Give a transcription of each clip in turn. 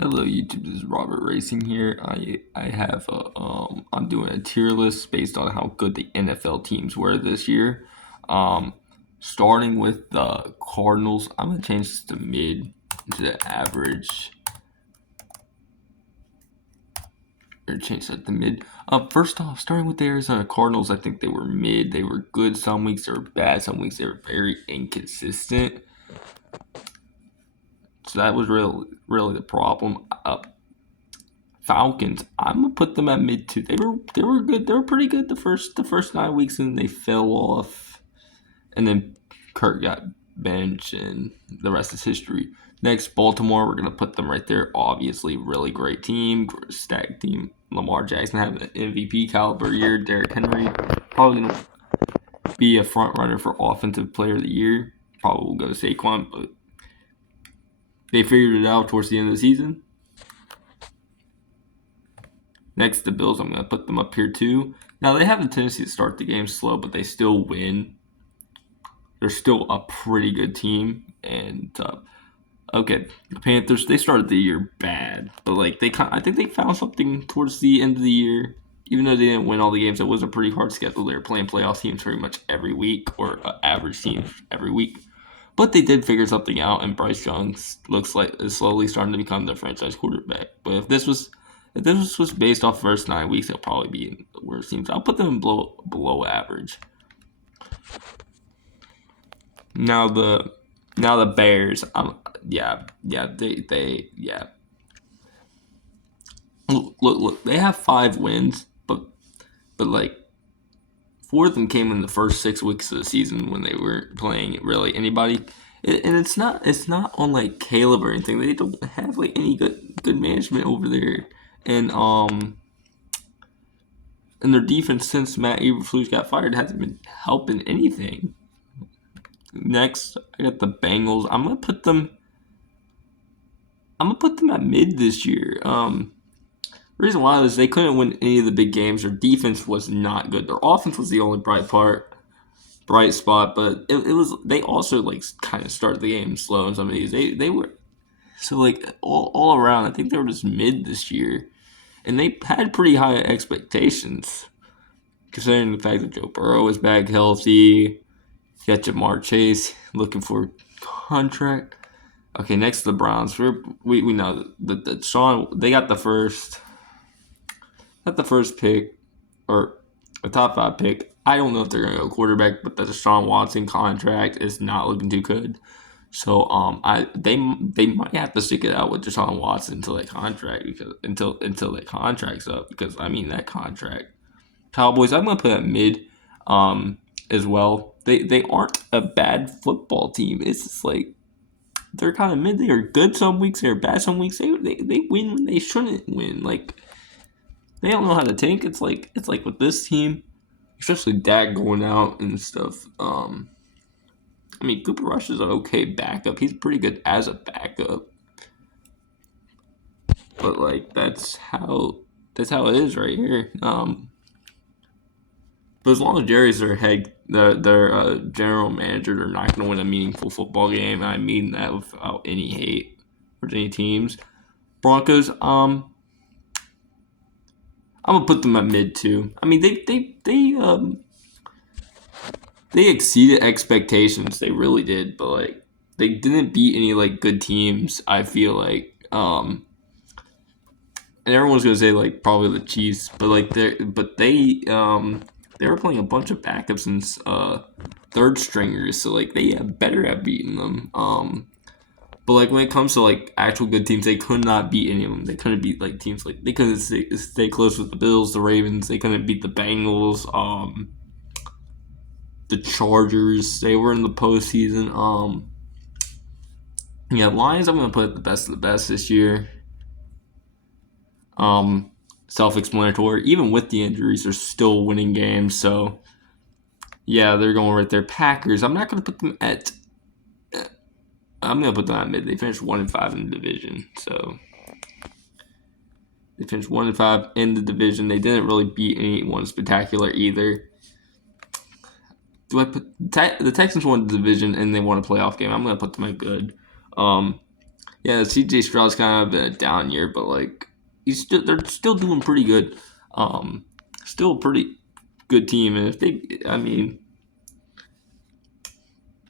Hello YouTube, this is Robert Racing here. I'm doing a tier list based on how good the NFL teams were this year. Um Starting with the Cardinals, I'm gonna change this to mid to average or change that to mid. First off, starting with the Arizona Cardinals, I think they were mid. They were good some weeks, they were bad some weeks, they were very inconsistent. So that was really the problem. Falcons, I'm gonna put them at mid two. They were good. They were pretty good the first 9 weeks, and they fell off. And then Kurt got benched, and the rest is history. Next, Baltimore, we're gonna put them right there. Obviously, really great team, stacked team. Lamar Jackson had an MVP caliber year. Derrick Henry probably gonna be a front runner for Offensive Player of the Year. Probably will go Saquon, but they figured it out towards the end of the season. Next, the Bills, I'm going to put them up here too. Now, they have a tendency to start the game slow, but they still win. They're still a pretty good team. And, okay, the Panthers, they started the year bad, but, I think they found something towards the end of the year. Even though they didn't win all the games, it was a pretty hard schedule. They were playing playoff teams pretty much every week, or average teams every week. But they did figure something out, and Bryce Young looks like is slowly starting to become their franchise quarterback. But if this was based off the first 9 weeks, they'll probably be in the worst teams. I'll put them below average. Now the Bears, yeah. Look, they have 5 wins, but like 4 of them came in the first 6 weeks of the season when they weren't playing really anybody. And it's not on like Caleb or anything. They don't have like any good management over there, and and their defense since Matt Eberflus got fired hasn't been helping anything. Next, I got the Bengals. I'm gonna put them at mid this year. The reason why is they couldn't win any of the big games. Their defense was not good. Their offense was the only bright spot, but it was they also like kind of started the game slow in some of these. They were so like all around. I think they were just mid this year, and they had pretty high expectations considering the fact that Joe Burrow is back healthy. You got Jamar Chase looking for a contract. Okay, next to the Browns, we know that Sean they got the first pick or a top 5 pick. I don't know if they're gonna go quarterback, but the Deshaun Watson contract is not looking too good. So they might have to stick it out with Deshaun Watson until that contract until that contract's up, because I mean that contract. Cowboys, I'm gonna put at mid as well. They aren't a bad football team. It's just like they're kind of mid. They are good some weeks. They're bad some weeks. They win when they shouldn't win. Like they don't know how to tank. It's like with this team, especially Dak going out and stuff. I mean, Cooper Rush is an okay backup. He's pretty good as a backup, but like that's how it is right here. But as long as Jerry's their general manager, they're not going to win a meaningful football game. I mean that without any hate for any teams. Broncos, I'm gonna put them at mid too. I mean, they exceeded expectations. They really did, but like they didn't beat any like good teams. I feel like, and everyone's gonna say like probably the Chiefs, but like they were playing a bunch of backups and third stringers, so like they have better at beating them. But like when it comes to like actual good teams, they could not beat any of them. They couldn't beat like teams like they couldn't stay close with the Bills, the Ravens. They couldn't beat the Bengals, the Chargers. They were in the postseason. Yeah, Lions. I'm gonna put the best of the best this year. Self-explanatory. Even with the injuries, they're still winning games. So yeah, they're going right there. Packers. I'm not gonna put them at. I'm gonna put them at mid. They finished 1-5 in the division. So they finished 1-5 in the division. They didn't really beat anyone spectacular either. Do I put the Texans won the division and they won a playoff game? I'm gonna put them at good. Um, Yeah, CJ Stroud's kind of been a down year, but like they're still doing pretty good. Um, Still a pretty good team, and if they, I mean,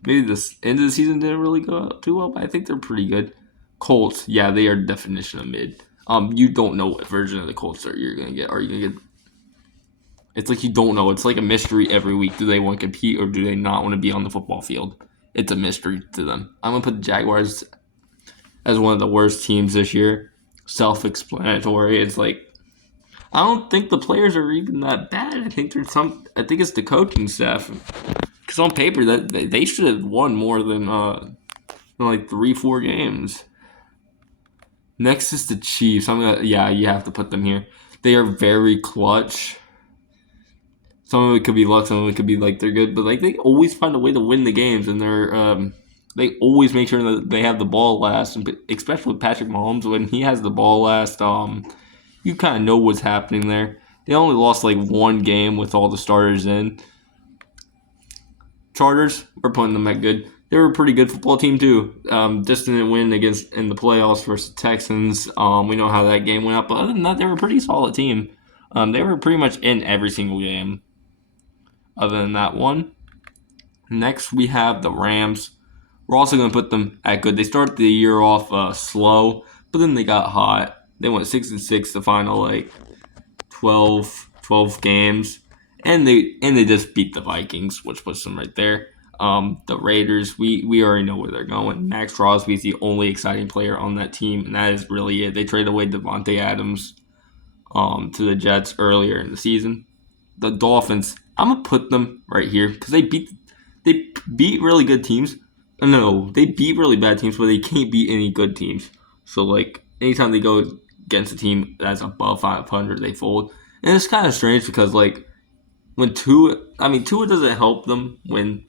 maybe this end of the season didn't really go out too well, but I think they're pretty good. Colts, yeah, they are the definition of mid. You don't know what version of the Colts you're gonna get. Are you gonna get? It's like you don't know. It's like a mystery every week. Do they want to compete or do they not want to be on the football field? It's a mystery to them. I'm gonna put the Jaguars as one of the worst teams this year. Self-explanatory. It's like I don't think the players are even that bad. I think there's some. I think it's the coaching staff. Because on paper, that they should have won more than like 3-4 games. Next is the Chiefs. You have to put them here. They are very clutch. Some of it could be luck, some of it could be like they're good, but like they always find a way to win the games, and they always make sure that they have the ball last, and especially with Patrick Mahomes when he has the ball last. You kind of know what's happening there. They only lost like one game with all the starters in. Chargers, we're putting them at good. They were a pretty good football team too. Just didn't win against in the playoffs versus Texans. We know how that game went out, but other than that, they were a pretty solid team. They were pretty much in every single game. Other than that one, next we have the Rams. We're also going to put them at good. They started the year off slow, but then they got hot. They went 6-6 the final like 12 games, and they just beat the Vikings, which puts them right there. The Raiders, we already know where they're going. Max Crosby is the only exciting player on that team, and that is really it. They traded away Devontae Adams to the Jets earlier in the season. The Dolphins, I'm gonna put them right here because they beat really good teams. No, they beat really bad teams, but they can't beat any good teams. So like anytime they go against a team that's above 500, they fold. And it's kind of strange because like when Tua doesn't help them when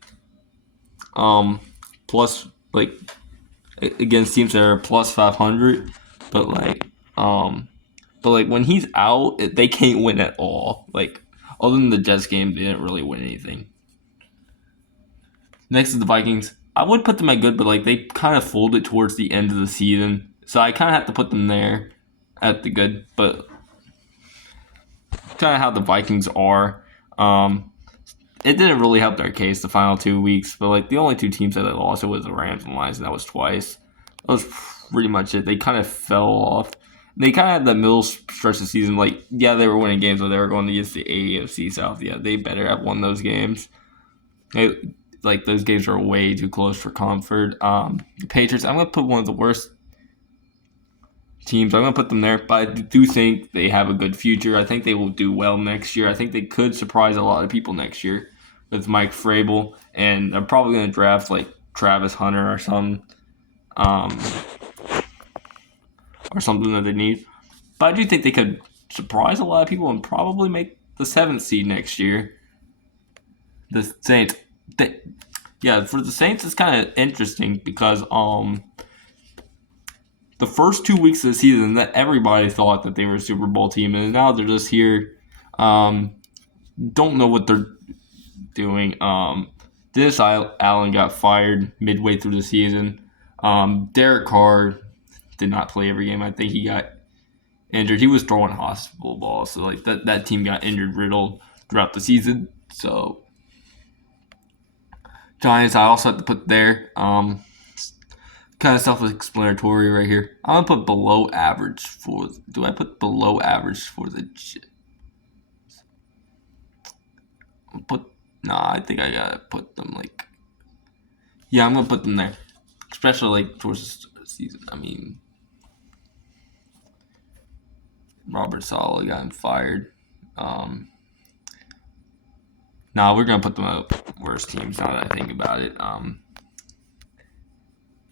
plus like against teams that are plus 500, but like when he's out, they can't win at all. Like other than the Jets game, they didn't really win anything. Next is the Vikings. I would put them at good, but like they kind of folded towards the end of the season, so I kind of have to put them there at the good. But kind of how the Vikings are. It didn't really help their case the final 2 weeks, but like the only two teams that they lost it was the Rams and Lions, and that was twice. That was pretty much it. They kind of fell off. They kind of had that middle stretch of the season. Like, yeah, they were winning games, but they were going against the AFC South. Yeah, they better have won those games. Like those games are way too close for comfort. The Patriots, I'm gonna put one of the worst teams. I'm gonna put them there, but I do think they have a good future. I think they will do well next year. I think they could surprise a lot of people next year with Mike Vrabel, and they're probably gonna draft like Travis Hunter or something that they need. But I do think they could surprise a lot of people and probably make the 7th seed next year. The Saints, for the Saints, it's kind of interesting because the first 2 weeks of the season, that everybody thought that they were a Super Bowl team, and now they're just here. Don't know what they're doing. Dennis Allen got fired midway through the season. Derek Carr did not play every game. I think he got injured. He was throwing hospital balls, so like that team got injured, riddled throughout the season. So Giants, I also have to put there. Kind of self-explanatory right here. I'm gonna put below average for. Do I put below average for the? I think I gotta put them like. Yeah, I'm gonna put them there, especially like towards the season. I mean, Robert Saleh got fired. We're gonna put them at worst teams. Now that I think about it,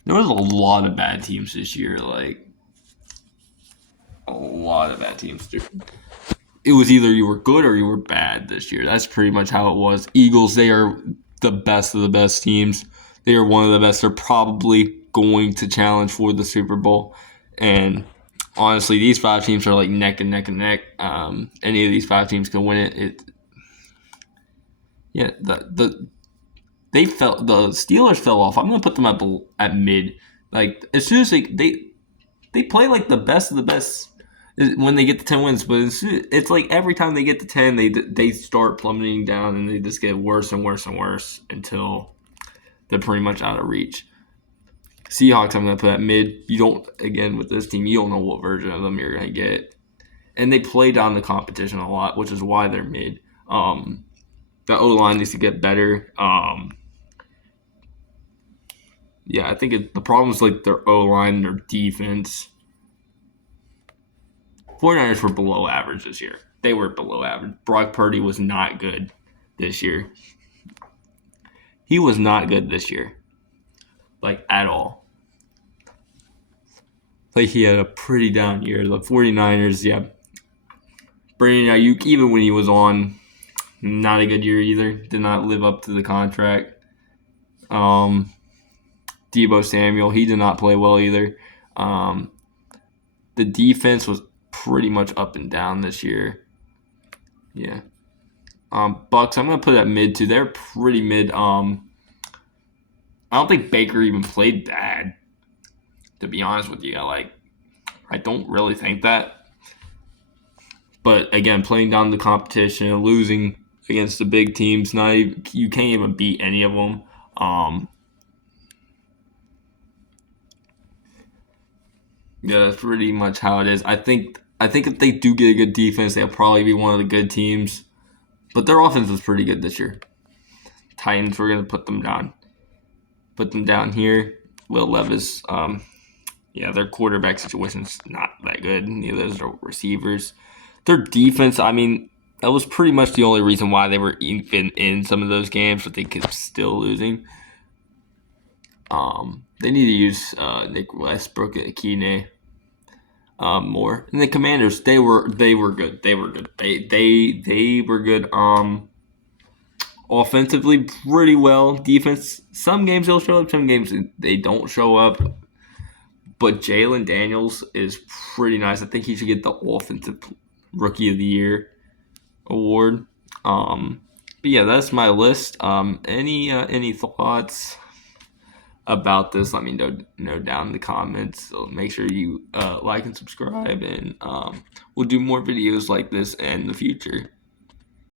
there was a lot of bad teams this year. Like a lot of bad teams. It was either you were good or you were bad this year. That's pretty much how it was. Eagles, they are the best of the best teams. They are one of the best. They're probably going to challenge for the Super Bowl. And honestly, these 5 teams are like neck and neck and neck. Any of these 5 teams can win it. The Steelers fell off. I'm gonna put them at mid. Like as soon as they play like the best of the best when they get to 10 wins, but it's like every time they get to 10, they start plummeting down and they just get worse and worse and worse until they're pretty much out of reach. Seahawks, I'm going to put at mid. You don't, again, with this team, you don't know what version of them you're going to get. And they play down the competition a lot, which is why they're mid. The O-line needs to get better. I think the problem is like their O-line, their defense. 49ers were below average this year. They were below average. Brock Purdy was not good this year. He was not good this year. Like, at all. Like, he had a pretty down year. The 49ers, Brandon Ayuk, even when he was on, not a good year either. Did not live up to the contract. Deebo Samuel, he did not play well either. The defense was pretty much up and down this year. Yeah. Bucks, I'm going to put at mid too. They're pretty mid. I don't think Baker even played bad, to be honest with you. I don't really think that. But again, playing down the competition, losing against the big teams, you can't even beat any of them. That's pretty much how it is. I think if they do get a good defense, they'll probably be one of the good teams. But their offense was pretty good this year. Titans, we're going to put them down. Put them down here. Will Levis, their quarterback situation's not that good. Neither is their receivers. Their defense, that was pretty much the only reason why they were even in some of those games, but they kept still losing. They need to use Nick Westbrook and Akine more. And the Commanders, they were good. They were good. They were good. Offensively, pretty well. Defense, some games they'll show up, some games they don't show up. But Jalen Daniels is pretty nice. I think he should get the Offensive Rookie of the Year award. But yeah, that's my list. Any thoughts about this? Let me know down in the comments. So make sure you like and subscribe, and we'll do more videos like this in the future.